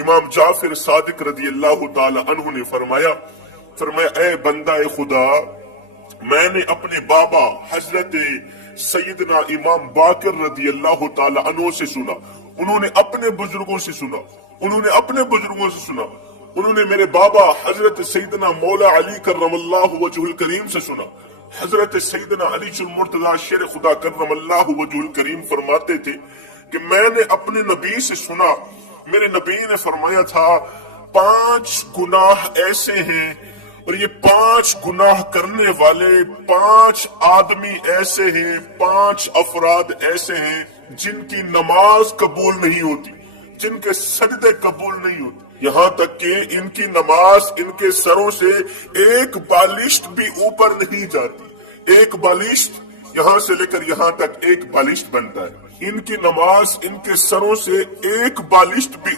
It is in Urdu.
امام جعفر صادق رضی اللہ تعالی عنہ نے فرمایا اے بندہ خدا، میں نے اپنے بابا حضرت سیدنا امام باقر رضی اللہ تعالی عنہ سے سنا، انہوں نے اپنے بزرگوں سے سنا، انہوں نے میرے بابا حضرت سیدنا مولا علی کرم اللہ وجہ الکریم سے سنا۔ حضرت سیدنا علی المرتضی شیر خدا کرم اللہ وجہ الکریم فرماتے تھے کہ میں نے اپنے نبی سے سنا، میرے نبی نے فرمایا تھا 5 گناہ ایسے ہیں، اور یہ 5 گناہ کرنے والے 5 آدمی ایسے ہیں، 5 افراد ایسے ہیں جن کی نماز قبول نہیں ہوتی، جن کے سجدے قبول نہیں ہوتے، یہاں تک کہ ان کی نماز ان کے سروں سے ایک بالشت بھی اوپر نہیں جاتی۔ ایک بالشت یہاں سے لے کر یہاں تک ایک بالشت بنتا ہے، ان کی نماز ان کے سروں سے ایک بالشت بھی